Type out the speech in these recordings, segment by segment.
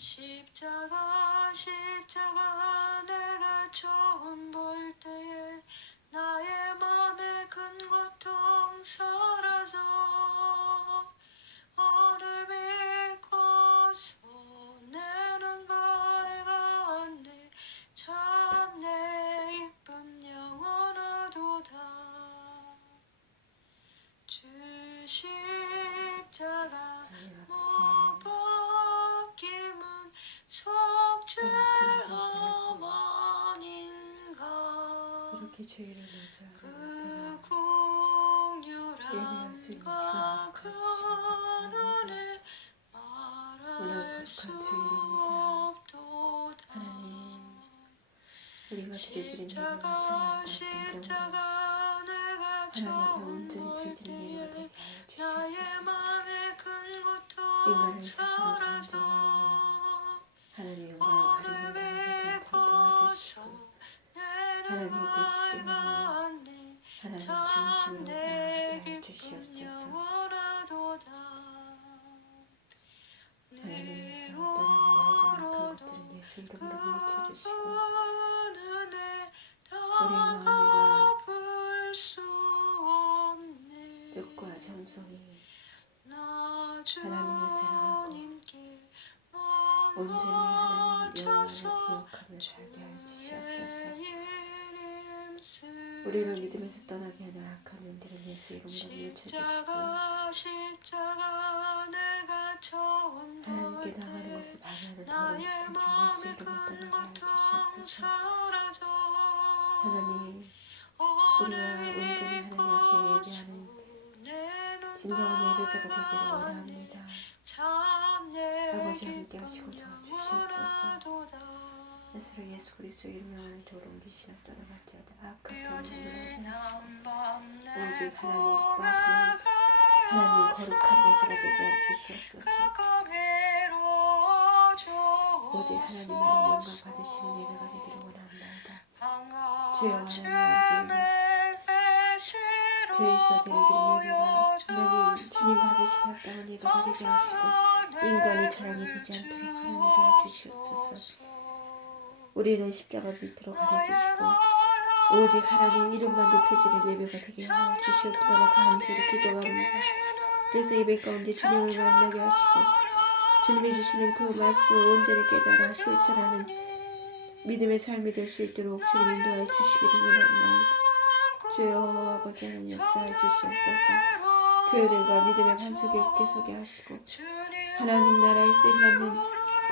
십자가 십자가 내가 처음 볼 때에 나의 맘의 큰 고통 사라져. 너를 믿고서 내는 밝았네. 참내 이쁨 영원하도다. 주 십자가 속죄 어머니인가? 이렇게 죄를 먼저 그 예배할 수 있는 공유란가 시간을 그 가지시고 눈에 말할 수. 없도다. 하나님 우리가 십자가 내가 하나님 온전히 볼 드려지는 예배가 되게 하여 주시옵소서. 인간을 하나님 영광을 가리는 되지 않도록 도와주시고 하나님께 집중하며 하나님 중심으로 나아가게 하여 주시옵소서. 하나님께서 떠나는 모든 악한 것들은 예수 이름으로 물리쳐주시고 우리 마음과 뜻과 정성이 하나님을 사랑하고 온전히 하나님 영광을 기억하며 살게 하여 주시옵소서 우리를 믿음에서 떠나게 하는 악한 영들은 예수 이름으로 처음 하나님께 때 것을 나의 더러운 예수 이름으로 큰 떠나게 사라져 하나님 우리가 온전히 하나님 앞에 예배하는 진정한 예배자가 되기를 원합니다. 아버지 함께 하시고 도와주시옵소서. 예수를 예수 그리스도 이름으로 돌옮기시나 떠나갈지어다 악한 병을 물러가시고 오직 하나님 기뻐하시는 하나님 거룩한 예수가 되게 하여 주시옵소서. 오직 하나님만이 영광 받으시는 예배가 되기를 원합니다. 주여 하나님 아버지 교회에서 드려지는 예배가 하나님 주님 받으시는 합당한 예배가 되게 하시고 인간의 자랑이 되지 않도록 하나님 도와주시옵소서. 우리는 십자가 밑으로 가려주시고 오직 하나님 이름만 높여지는 예배가 되게 하여 주시옵기를 간절히 기도합니다. 그래서 예배 가운데 주님을 만나게 하시고 주님이 주시는 그 말씀을 온전히 깨달아 실천하는 믿음의 삶이 될 수 있도록 주님 인도하여 주시기를 원합니다. 주여 아버지 하나님 역사해 주시옵소서 교회들과 믿음의 반석에 굳게 서게 하시고 하나님 나라에 쓰임받는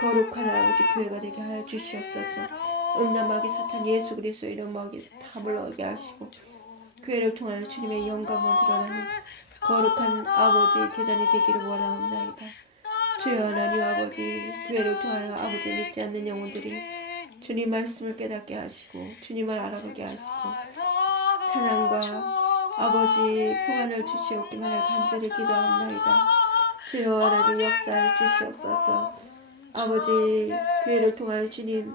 거룩한 아버지 교회가 되게 하여 주시옵소서. 음란마귀 사탄 예수 그리스도 이름 마귀 다 물러가게 하시고 교회를 통하여 주님의 영광만 드러나는 거룩한 아버지 재단이 되기를 원하옵나이다. 주여 하나님 아버지 교회를 통하여 아버지 믿지 않는 영혼들이 주님 말씀을 깨닫게 하시고 주님을 알아가게 하시고 찬양과 아버지 평안을 주시옵기만을 간절히 기도합나이다. 주여 하나님 역사해 주시옵소서. 아버지 교회를 통하여 주님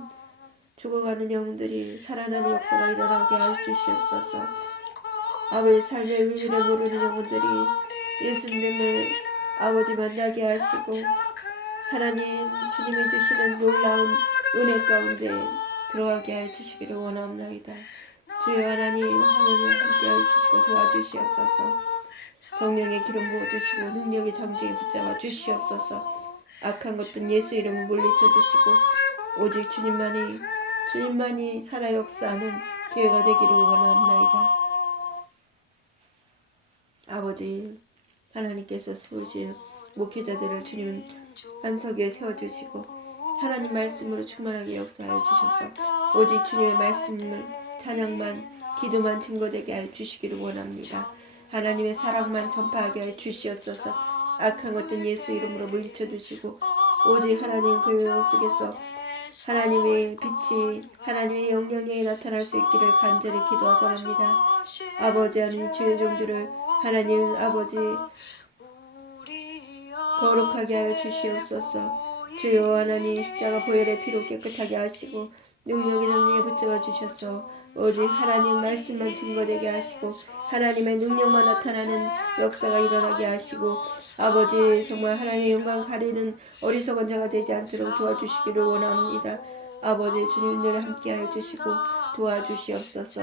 죽어가는 영들이 살아나는 역사가 일어나게 하여 주시옵소서. 아버지 삶의 의미를 모르는 영혼들이 예수님을 아버지 만나게 하시고 하나님 주님이 주시는 놀라운 은혜 가운데 들어가게 하여 주시기를 원합나이다. 주여 하나님 하나님 함께하여 주시고 도와주시옵소서. 성령의 기름 부어주시고 능력의 정직에 붙잡아 주시옵소서. 악한 것든 예수 이름을 물리쳐 주시고 오직 주님만이 주님만이 살아 역사하는 기회가 되기를 원합나이다. 아버지 하나님께서 세우신 목회자들을 주님 반석 위에 세워주시고 하나님 말씀으로 충만하게 역사하여 주셔서 오직 주님의 말씀을 찬양만 기도만 증거되게 하여 주시기를 원합니다. 하나님의 사랑만 전파하게 하여 주시옵소서. 악한 것들 예수 이름으로 물리쳐 주시고 오직 하나님 교회 속에서 하나님의 빛이 하나님의 영향에 나타날 수 있기를 간절히 기도하고 합니다. 아버지 하나님 주의 종들을 하나님 아버지 거룩하게 하여 주시옵소서. 주여 하나님 십자가 보혈의 피로 깨끗하게 하시고 능력의 전쟁에 붙잡아 주셔서 오직 하나님 말씀만 증거되게 하시고 하나님의 능력만 나타나는 역사가 일어나게 하시고 아버지 정말 하나님의 영광 가리는 어리석은 자가 되지 않도록 도와주시기를 원합니다. 아버지 주님 늘 함께하여 주시고 도와주시옵소서.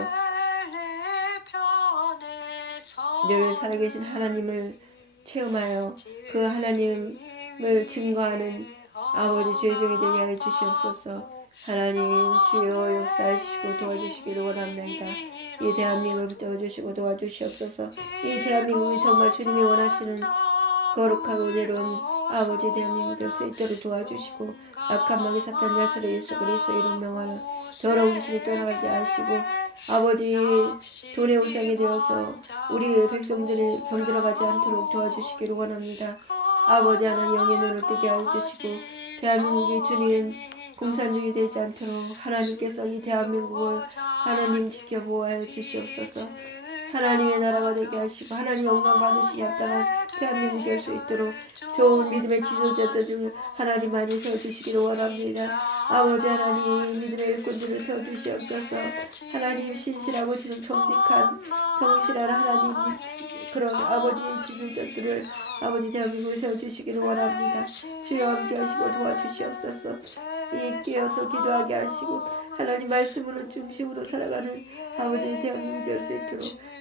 늘 살아계신 하나님을 체험하여 그 하나님을 증거하는 아버지 죄종이 되게 하여 주시옵소서. 하나님 주여 역사하시고 도와주시기를 원합니다. 이 대한민국을 붙잡아주시고 도와주시옵소서. 이 대한민국이 정말 주님이 원하시는 거룩하고 은혜로운 아버지 대한민국 될 수 있도록 도와주시고 악한 마귀 사탄 자수로 예수 그리스도 이름 명하는 더러운 귀신이 떠나가게 하시고 아버지 돈의 우상이 되어서 우리 백성들이 병들어가지 않도록 도와주시기를 원합니다. 아버지 하나님 영의 눈을 뜨게 하여 주시고 대한민국이 주님 공산주의 되지 않도록 하나님께서 이 대한민국을 하나님 지켜보아여 주시옵소서. 하나님의 나라가 되게 하시고 하나님 영광 받으시기 합당한 대한민국 될 수 있도록 좋은 믿음의 지도자들 중 하나님 많이 세워주시기를 원합니다. 아버지 하나님 믿음의 일꾼들을 세워주시옵소서. 하나님 신실하고 지금 정직한 성실한 하나님 그런 아버지의 지도자들을 아버지 대한민국에 세워주시기를 원합니다. 주여 함께 하시고 도와주시옵소서. 이 깨어서 기도하게 하시고 하나님 말씀으로 중심으로 살아가는 아버지 대한민국 될 수 있도록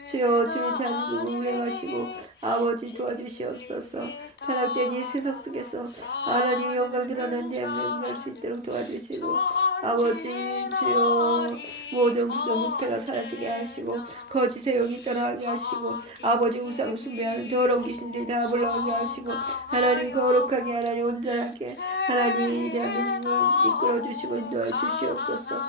주여 주의 대한민국을 운행하시고 아버지 도와주시옵소서 타락된 이 세상 속에서 하나님 영광 드러난 대한민국 될수 있도록 도와주시고 아버지 주여 모든 부정 부패가 사라지게 하시고 거짓의 영이 떠나게 하시고 아버지 우상 숭배하는 더러운 귀신들이 다 물러가게 하시고 하나님 거룩하게 하나님 온전하게 하나님 대한민국을 이끌어 주시고 인도해 주시옵소서.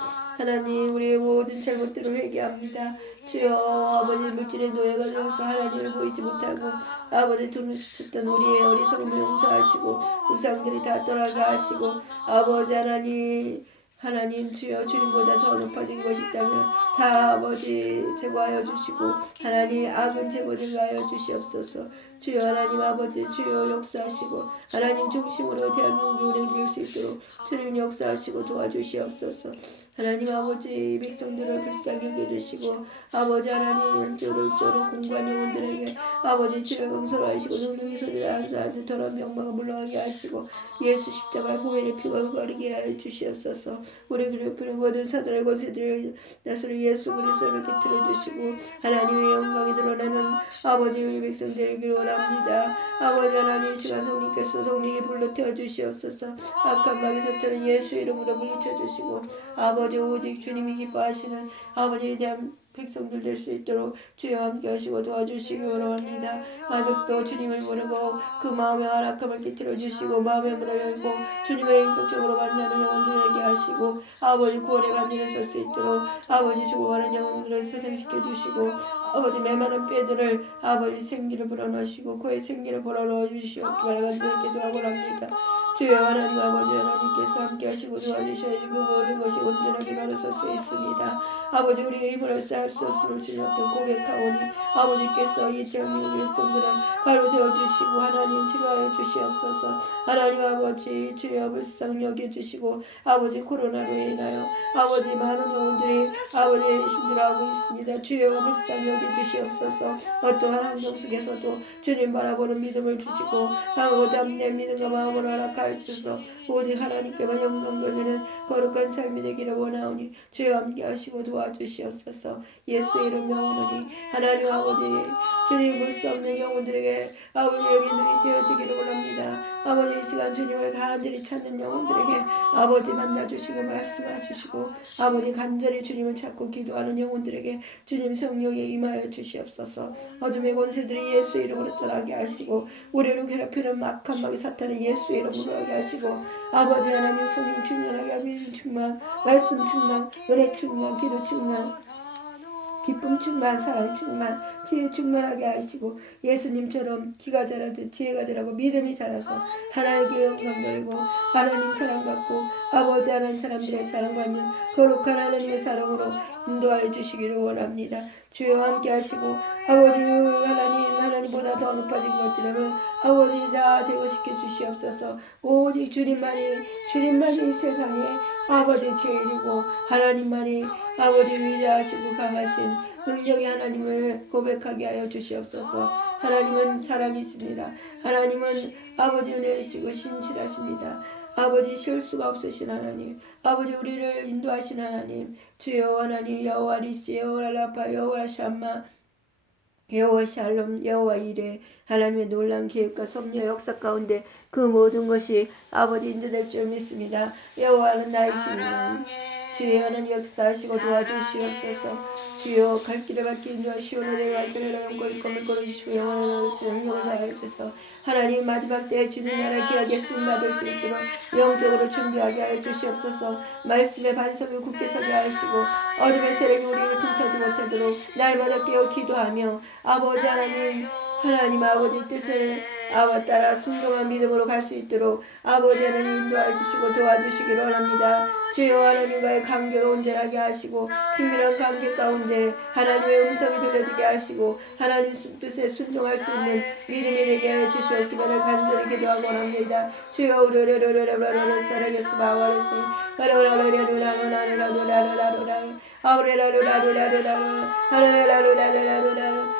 하나님 우리의 모든 잘못들을 회개합니다 주여 아버지 물질의 노예가 되어서 하나님을 보이지 못하고 아버지 주쳤던 우리의 어리석음을 용서하시고 우상들이 다 떠나게 하시고 아버지 하나님 하나님 주여 주님보다 더 높아진 것이 있다면 다 아버지 제거하여 주시고 하나님 악은 제거하여 주시옵소서. 주여 하나님 아버지 주여 역사하시고 하나님 중심으로 대한민국이 운행될 수 있도록 주님 역사하시고 도와주시옵소서 하나님 아버지 백성들을 불쌍히 여겨주시고 아버지 하나님 왼쪽으로 이쪽으로 공부한 영혼들에게 아버지 주여 용서하시고 능력의 소리를 항상 더러운 명망을 물러가게 하시고 예수 십자가의 보혈의 피가 거리게 하여 주시옵소서. 우리 그리스도의 모든 사단의 권세들을 다스려 예수 그리스도를 깃들어 주시고 하나님의 영광이 드러나는 아버지 우리 백성들에게 원합니다. 아버지 하나님 이 시간 성령께서 성령이 불러 태워 주시옵소서. 악한 마귀 사탄은 예수 이름으로 물리쳐 주시고 아버지 오직 주님이 기뻐하시는 아버지에 대한 백성들 될 수 있도록 주여 함께 하시고 도와주시기 원합니다. 아직도 주님을 모르고 그 마음의 아락함을 깨뜨려 주시고 마음의 문을 열고 주님의 인격적으로 만나는 영혼들에게 하시고 아버지 구원의 반열에 설수 있도록 아버지 죽어가는 영혼들을 세상시켜 주시고 아버지 메마른 뼈들을 아버지 생기를 불어넣으시고 그의 생기를 불어넣어 주시옵기 바라간다 기도하고 합니다. 주여 하나님 아버지 하나님께서 함께 하시고 도와주셔야지 그 모든 것이 온전하게 가로설 수 있습니다. 아버지 우리의 힘으로 쌓을 수 없음을 주님 앞에 고백하오니 아버지께서 이 대한민국 백성들을 바로 세워주시고 하나님 치료하여 주시옵소서 하나님 아버지 주여 불쌍히 여겨주시고 아버지 코로나로 인하여 아버지 많은 영혼들이 아버지 힘들어하고 있습니다. 주여 불쌍히 여겨주시옵소서 어떠한 환경 속에서도 주님 바라보는 믿음을 주시고 아무것도 없는 믿음과 마음으로 허락하여 주셔서. 오직 하나님께만 영광 돌리는 거룩한 삶이 되기를 원하오니 주여 함께 하시고 도와주시옵소서. 예수 이름 명하노니 하나님 아버지 주님 볼 수 없는 영혼들에게 아버지의 눈이 되어지기를 원합니다. 아버지 이 시간 주님을 간절히 찾는 영혼들에게 아버지 만나주시고 말씀하시고 아버지 간절히 주님을 찾고 기도하는 영혼들에게 주님 성령에 임하여 주시옵소서. 어둠의 권세들이 예수 이름으로 떠나게 하시고 우리를 괴롭히는 악한 마귀 사탄을 예수 이름으로 하게 하시고 아버지 하나님 성령 충만하게 하면 충만 말씀 충만 은혜 충만 기도 충만 기쁨 충만 사랑 충만 지혜 충만하게 하시고 예수님처럼 기가 자라듯 지혜가 자라고 믿음이 자라서 하나님께 영광 돌고 하나님 사랑받고 아버지 하나님 사람들의 사랑받는 거룩한 하나님의 사랑으로 인도하여 주시기를 원합니다. 주여 함께 하시고 아버지 하나님 하나님보다 더 높아진 것들이라면 아버지 다 제거시켜 주시옵소서 오직 주님만이 주님만이 세상에 아버지 제일이고 하나님만이 아버지 위대하시고 강하신 능력의 하나님을 고백하게 하여 주시옵소서. 하나님은 사랑이십니다. 하나님은 아버지 은혜이시고 신실하십니다. 아버지 실수가 없으신 하나님 아버지 우리를 인도하신 하나님 주여 하나님 여호와 리시 여호와 라파 여호와 샴마 여호와 샬롬 여호와 이레 하나님의 놀라운 계획과 섭리 역사 가운데 그 모든 것이 아버지 인도될 줄 믿습니다. 여호와는 힘이요 주여 하나님 역사하시고 도와주시옵소서. 주여 갈 길에 밝게 인도하시오 내 완전히 영고 일kom을 걸어주시고 영원한 영역을 다하소서. 하나님 마지막 때에 주님 나라 기하게 쓰임받을 수 있도록 영적으로 준비하게 하여 주시옵소서. 말씀의 반석을 굳게 서게 하시고 어둠의 세력이 우리를 틈타지 못하도록 날마다 깨어 기도하며 아버지 하나님 하나님 아버지 뜻을 아와 따라 순종한 믿음으로 갈 수 있도록 아버지 하나님 인도해 주시고 도와주시기를 원합니다. 주여 하나님과의 관계가 온전하게 하시고 친밀한 관계 가운데 하나님의 음성이 들려지게 하시고 하나님 뜻에 순종할 수 있는 믿음이 되게 하여 주시옵기를 간절히 기도하고 원합니다. 주여 우르르르르르르르 사랑해서 마와르시 라라라라라라라라라라라라라라 아우레라루라루라루라루 하라라루라루라루라루 주여 하라라라루라루라루 마와르게서 하리게서 알레산네게서 아우레라루라루라루라루 하라라라루라루라루라루라루라루라루라루 하라라루라루라루라루라루라루 하라라루라루라루라루라루라루 아우라라루라루라루라루라루 아우레라루라루라루라루라루 주여 하라라루라루라루라루라루 하라라라루라루라루라루라루라루 아르라루라루라루라루라루라루라루라루라 주라루라루라루라루라루라루라루라루라루라루라루라루라루라루 히라루라루라루라루라루라루라루라루라루 하라루라루라루라루라루라루라루 아우라루라루라루라루라루라루라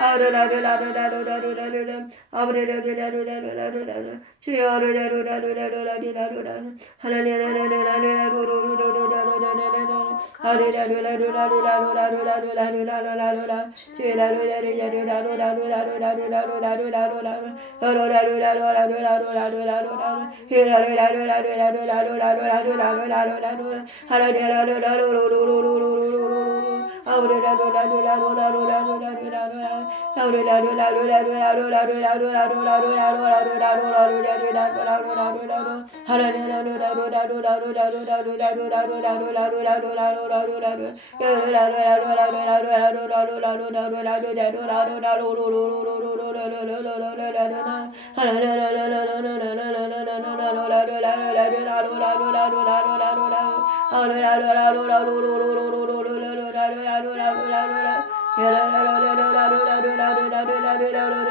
Hallelujah. Hallelujah. Hallelujah.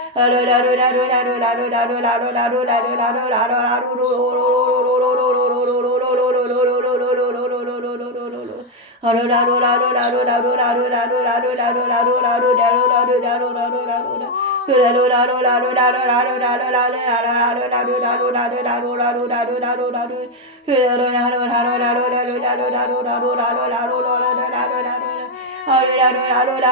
Hello, Hallelujah.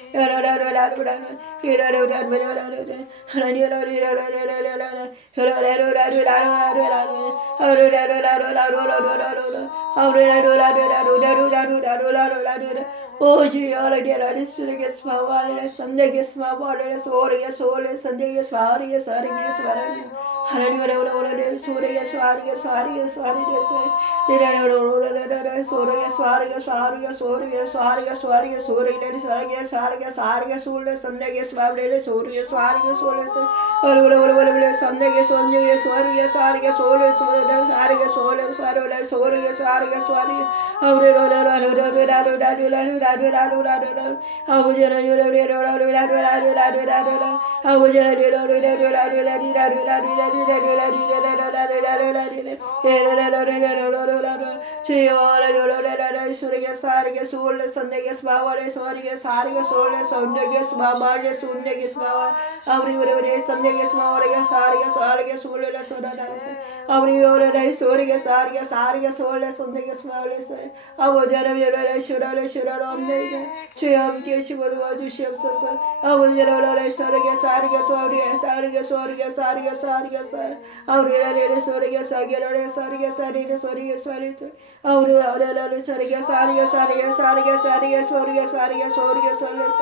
Oh, gee, all I did, I just should get my wallet, Sunday gets my wallet, so yes, all is Sunday, yes, Friday, yes, Saturday, yes, Friday. சூரிய சுவாரிய சுவாரிய சுவாரிய சூரிய சுவாரிய சுவாரிய சூரிய சுவாரிய சுவாரிய சூரிய சுவாரிய சுவாரிய சாரிய சூழ சந்தய சுவாரிய சூரிய சுவாரிய சூழ சந்தய சந்தய சுவாரிய சாரிய சோழ சூரிய சாரிய சோழ சாரோல சூரிய சுவாரிய സൂര്യ സാരിക സൂര്യ സന്ധ്യ സ്വാവ സൂര്യ സാരിക സൂര്യ സൗന്ദര്യ സ്വാഭാഗ്യ സൂന്യ സ്വാവ அவரி ஒருவரே சந்திய சாரிய சாரிய சாரிய சூழல சுடராசே அவரி ஒருவரை சூரிய சாரிய சாரிய சோழ சந்திய ஸ்மாவலே சார் அவோ ஜரவியலே சுரலே சுரராம் நெய்த சுயம் கேசி வதுவாஜு சிவ சச அவோ ஜரவலே சாரிய சாரிய சாரிய சாரிய சாரிய சாரிய சாரிய sir Aurelare sorge sagere sorge sarire sorge sorge aurelare sorge sarige sarige sarige sarige sorge sarige sorge sorge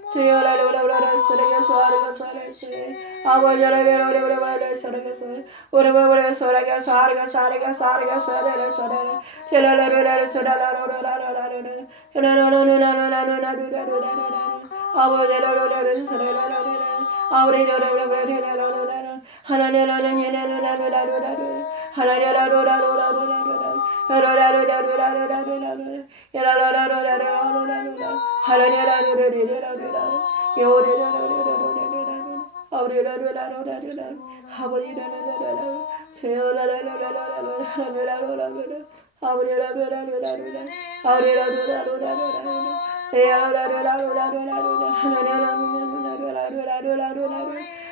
Señor, aleluya, aleluya, aleluya, aleluya, aleluya, Hallelujah,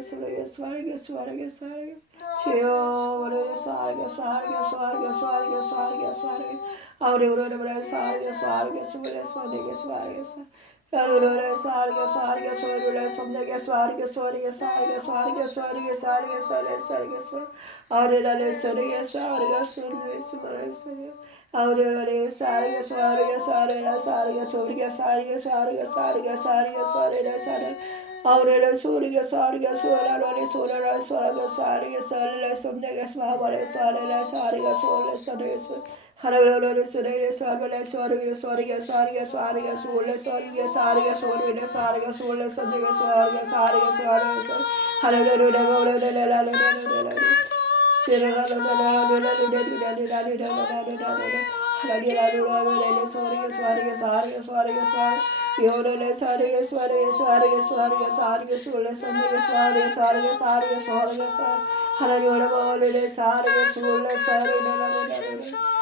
स्वर्ग स्वर्ग स्वर्ग स्वर्ग शिवर स्वर्ग स्वर्ग स्वर्ग स्वर्ग स्वर्ग स्वर्ग और स्वर्ग स्वर्ग सूर्य स्वर्ग स्वर्ग स्वर्ग स्वर्ग स्वर्ग सूर्य स्वर्ग स्वर्ग स्वर्ग स्वर्ग स्वर्ग स्वर्ग स्वर्ग स्वर्ग स्वर्ग स्वर्ग और स्वर्ग स्वर्ग स्वर्ग स्वर्ग स्वर्ग और अरे सारे स्वर्ग सारे सारे स्वर्ग सारे सारे सारे सारे सारे सारे Aurele surige sarige surelare surere surele sarige sarele sundege smavale sarele sarige surele sarige Haravelare surele sarvele sarige sarige sarige sarige surele sarige sarige surele sarige surele sundege sarige sarige surele Haravelare surele sarvele sarvele sarige sarige surele sarige sarige Yodele sarıya sarıya sarıya sarıya sarıya sule sarıya sarıya sarıya sarıya sarıya sarıya Hara yola bağlele sarıya sule sarıya sarıya sarıya